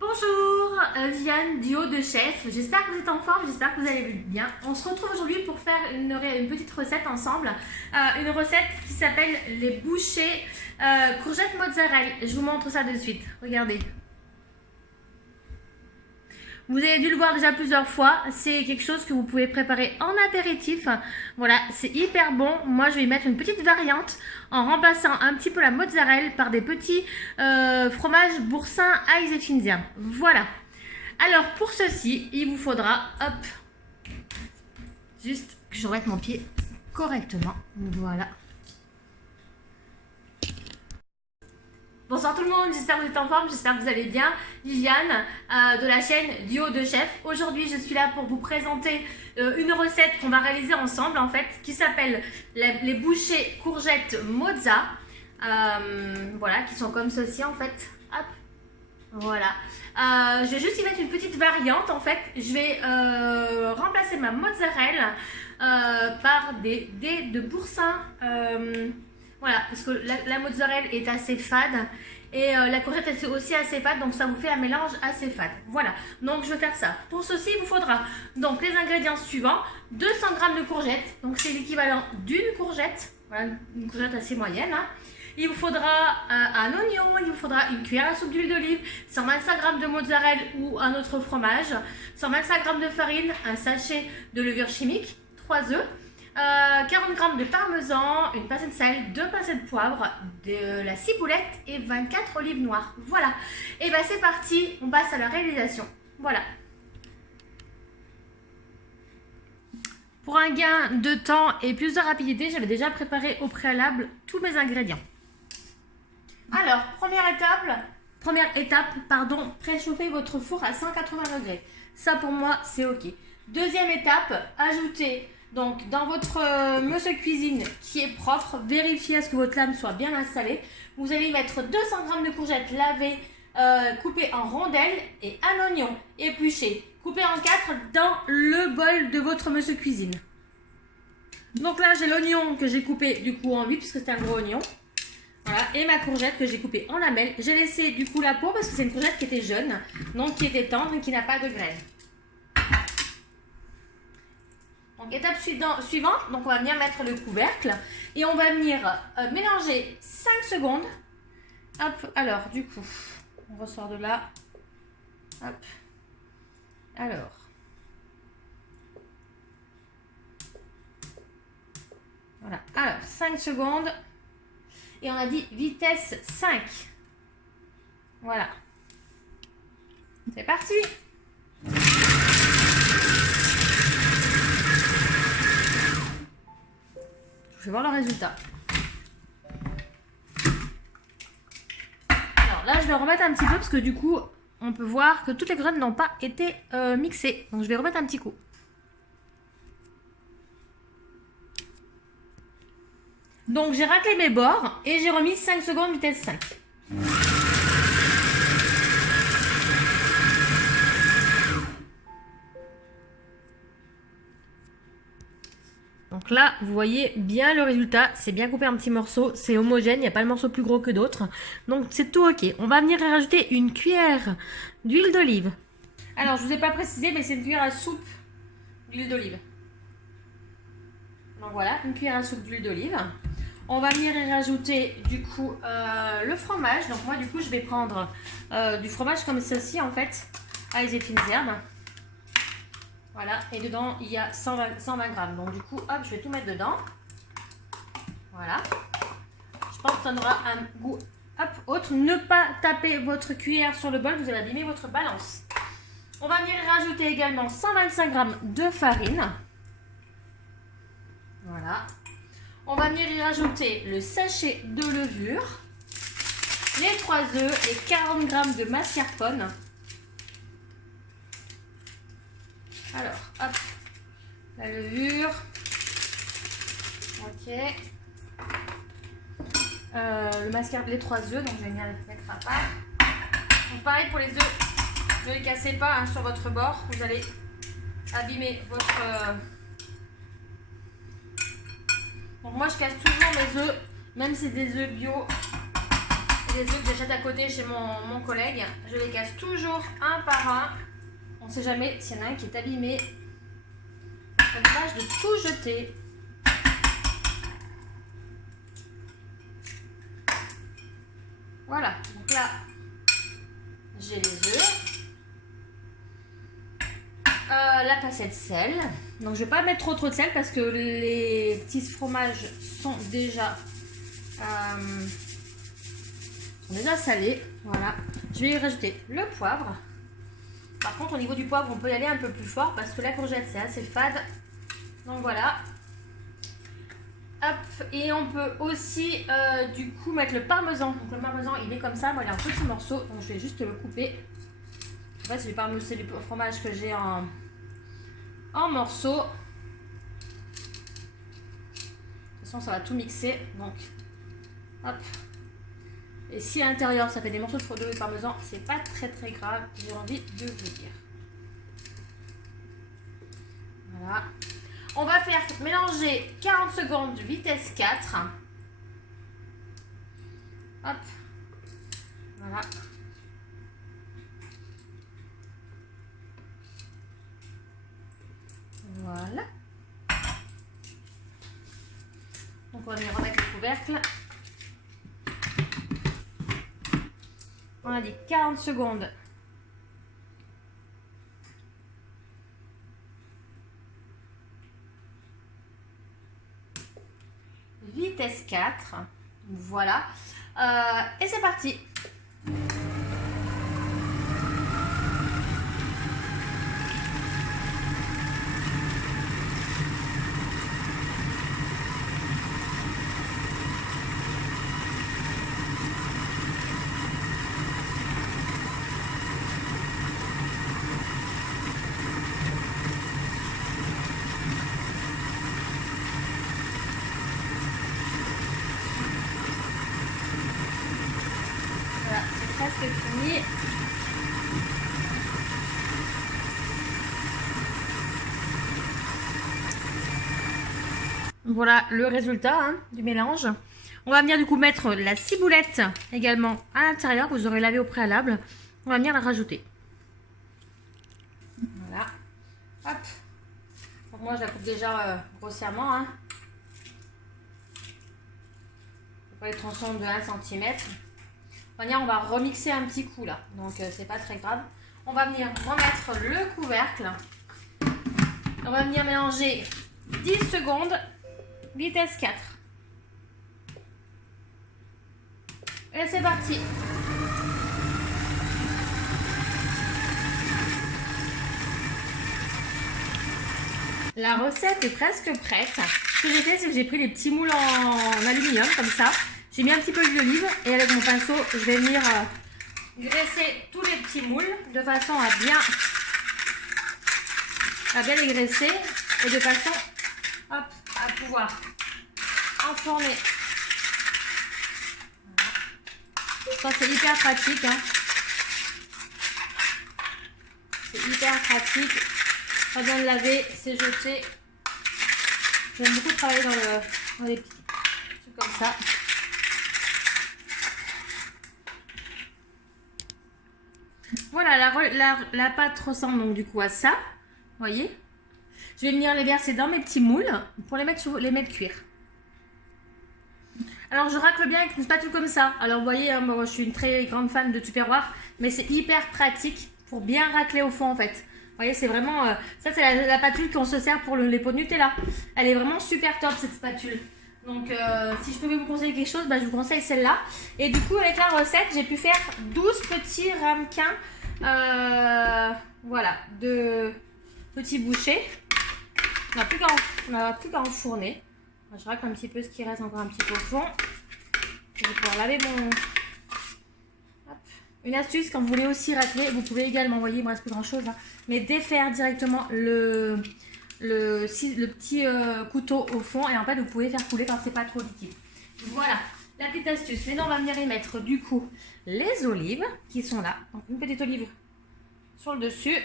Bonjour, Viviane du Haut de Chef. J'espère que vous êtes en forme, j'espère que vous allez bien. On se retrouve aujourd'hui pour faire une petite recette ensemble. Une recette qui s'appelle les bouchées courgettes mozzarella. Je vous montre ça de suite. Regardez. Vous avez dû le voir déjà plusieurs fois. C'est quelque chose que vous pouvez préparer en apéritif. Voilà, c'est hyper bon. Moi, je vais y mettre une petite variante en remplaçant un petit peu la mozzarella par des petits fromages Boursin à Isefinsia. Voilà. Alors, pour ceci, il vous faudra, hop, juste que je remette mon pied correctement. Voilà. Bonsoir tout le monde, j'espère que vous êtes en forme, j'espère que vous allez bien. Viviane de la chaîne du Haut de Chef. Aujourd'hui, je suis là pour vous présenter une recette qu'on va réaliser ensemble en fait, qui s'appelle les bouchées courgettes mozza. Voilà, qui sont comme ceci en fait. Hop, voilà. Je vais juste y mettre une petite variante en fait. Je vais remplacer ma mozzarella par des dés de boursin. Voilà, parce que la mozzarella est assez fade et la courgette est aussi assez fade, donc ça vous fait un mélange assez fade. Voilà, donc je vais faire ça. Pour ceci, il vous faudra donc les ingrédients suivants. 200 g de courgettes, donc c'est l'équivalent d'une courgette, voilà, une courgette assez moyenne. Hein. Il vous faudra un oignon, il vous faudra une cuillère à soupe d'huile d'olive, 125 g de mozzarella ou un autre fromage, 125 g de farine, un sachet de levure chimique, 3 œufs. 40 g de parmesan, une pincée de sel, 2 pincées de poivre, de la ciboulette et 24 olives noires. Voilà. Et bien c'est parti, on passe à la réalisation. Voilà. Pour un gain de temps et plus de rapidité, j'avais déjà préparé au préalable tous mes ingrédients. Alors, première étape, préchauffez votre four à 180 degrés. Ça pour moi, c'est ok. Deuxième étape, ajoutez donc dans votre meusse cuisine qui est propre, vérifiez à ce que votre lame soit bien installée. Vous allez y mettre 200 g de courgettes lavées, coupées en rondelles et un oignon épluché, coupé en 4 dans le bol de votre meusse cuisine. Donc là j'ai l'oignon que j'ai coupé du coup en 8 puisque c'est un gros oignon. Voilà, et ma courgette que j'ai coupée en lamelles. J'ai laissé du coup la peau parce que c'est une courgette qui était jeune, donc qui était tendre et qui n'a pas de graines. Donc étape suivante, donc on va venir mettre le couvercle et on va venir mélanger 5 secondes. Hop, alors du coup, on ressort de là. Hop, alors. Voilà, alors 5 secondes et on a dit vitesse 5. Voilà. C'est parti! Je vais voir le résultat. Alors là, je vais remettre un petit peu parce que du coup, on peut voir que toutes les graines n'ont pas été mixées. Donc je vais remettre un petit coup. Donc j'ai raclé mes bords et j'ai remis 5 secondes vitesse 5. Donc là, vous voyez bien le résultat, c'est bien coupé en petits morceaux, c'est homogène, il n'y a pas de morceau plus gros que d'autres. Donc c'est tout ok. On va venir rajouter une cuillère d'huile d'olive. Alors je ne vous ai pas précisé, mais c'est une cuillère à soupe d'huile d'olive. Donc voilà, une cuillère à soupe d'huile d'olive. On va venir y rajouter du coup le fromage. Donc moi du coup je vais prendre du fromage comme ceci en fait, à les fines herbes. Voilà, et dedans il y a 120 g. Donc du coup, hop, je vais tout mettre dedans. Voilà. Je pense que ça aura un goût hop, autre. Ne pas taper votre cuillère sur le bol, vous allez abîmer votre balance. On va venir rajouter également 125 g de farine. Voilà. On va venir y rajouter le sachet de levure, les 3 œufs et 40 g de mascarpone. Alors, hop, la levure, ok, le mascarpone, les 3 œufs, donc je vais venir les mettre à part. Donc pareil pour les œufs, ne les cassez pas hein, sur votre bord, vous allez abîmer votre... Donc moi je casse toujours mes œufs, même si c'est des œufs bio, des œufs que j'achète à côté chez mon collègue. Je les casse toujours un par un. On ne sait jamais s'il y en a un qui est abîmé. C'est dommage de tout jeter. Voilà, donc là, j'ai les œufs. La passette de sel. Donc je vais pas mettre trop de sel parce que les petits fromages sont déjà salés. Voilà. Je vais y rajouter le poivre. Par contre au niveau du poivre on peut y aller un peu plus fort parce que la courgette c'est assez fade. Donc voilà. Hop, et on peut aussi du coup mettre le parmesan. Donc le parmesan il est comme ça, moi il est en petits morceaux. Donc je vais juste le couper. En fait c'est du fromage que j'ai en morceaux. De toute façon ça va tout mixer. Donc hop. Et si à l'intérieur ça fait des morceaux de parmesan, c'est pas très grave, j'ai envie de vous dire. Voilà. On va faire mélanger 40 secondes vitesse 4. Hop. Voilà. Voilà. Donc on va venir remettre le couvercle. On a dit 40 secondes. Vitesse 4. Voilà. Et c'est parti. Voilà, c'est presque fini. Voilà le résultat du mélange. On va venir du coup mettre la ciboulette également à l'intérieur que vous aurez lavé au préalable. On va venir la rajouter. Voilà. Hop. Donc moi je la coupe déjà grossièrement. Hein. Pas les tronçons de 1 cm. On va remixer un petit coup là, donc c'est pas très grave. On va venir remettre le couvercle. On va venir mélanger 10 secondes, vitesse 4. Et c'est parti. La recette est presque prête. Ce que j'ai fait, c'est que j'ai pris les petits moules en aluminium comme ça. J'ai mis un petit peu d'huile d'olive et avec mon pinceau, je vais venir graisser tous les petits moules de façon à bien les graisser et de façon hop, à pouvoir enfourner. Voilà. Ça c'est hyper pratique. Hein. C'est hyper pratique. Pas besoin de laver, c'est jeté. J'aime beaucoup travailler dans les petits trucs comme ça. Voilà, la pâte ressemble donc du coup à ça. Vous voyez? Je vais venir les verser dans mes petits moules pour les mettre cuire. Alors je racle bien avec une spatule comme ça. Alors vous voyez, hein, moi je suis une très grande fan de Tupperware, mais c'est hyper pratique pour bien racler au fond en fait. Vous voyez, c'est vraiment... ça c'est la spatule qu'on se sert pour les pots de Nutella. Elle est vraiment super top cette spatule. Donc si je pouvais vous conseiller quelque chose, je vous conseille celle-là. Et du coup avec la recette, j'ai pu faire 12 petits ramequins. Voilà, de petits bouchées. On n'a plus qu'à enfourner. Je racle un petit peu ce qui reste encore un petit peu au fond. Je vais pouvoir laver mon... Hop. Une astuce, quand vous voulez aussi racler, vous pouvez également, vous voyez, il ne me reste plus grand chose, hein, mais défaire directement le petit couteau au fond et en fait vous pouvez faire couler quand c'est pas trop liquide. Voilà la petite astuce. Maintenant on va venir y mettre du coup les olives qui sont là. Donc une petite olive sur le dessus.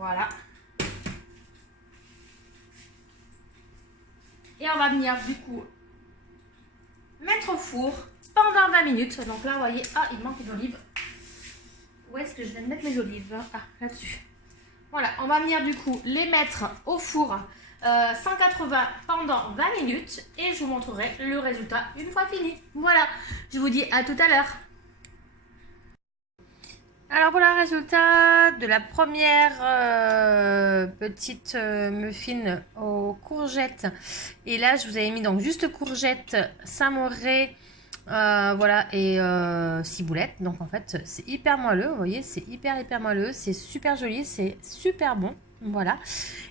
Voilà. Et on va venir du coup mettre au four pendant 20 minutes. Donc là, vous voyez, ah, il manque une olive. Où est-ce que je vais mettre mes olives? Ah, là-dessus. Voilà, on va venir du coup les mettre au four 180 pendant 20 minutes et je vous montrerai le résultat une fois fini. Voilà, je vous dis à tout à l'heure. Alors voilà le résultat de la première petite muffin aux courgettes. Et là, je vous avais mis donc juste courgettes, samourées, voilà, et ciboulette. Donc en fait, c'est hyper moelleux, vous voyez, c'est hyper moelleux, c'est super joli, c'est super bon. Voilà.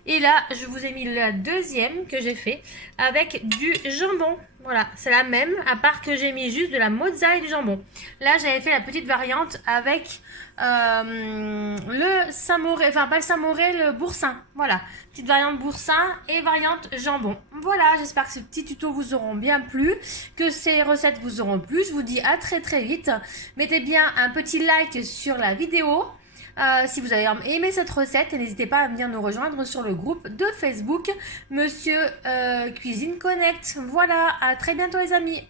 Et là, je vous ai mis la deuxième que j'ai fait avec du jambon. Voilà, c'est la même, à part que j'ai mis juste de la mozza et du jambon. Là, j'avais fait la petite variante avec le samouré, enfin pas le samouré, le boursin. Voilà, petite variante boursin et variante jambon. Voilà, j'espère que ces petits tutos vous auront bien plu, que ces recettes vous auront plu. Je vous dis à très vite. Mettez bien un petit like sur la vidéo. Si vous avez aimé cette recette, n'hésitez pas à venir nous rejoindre sur le groupe de Facebook Monsieur Cuisine Connect. Voilà, à très bientôt les amis.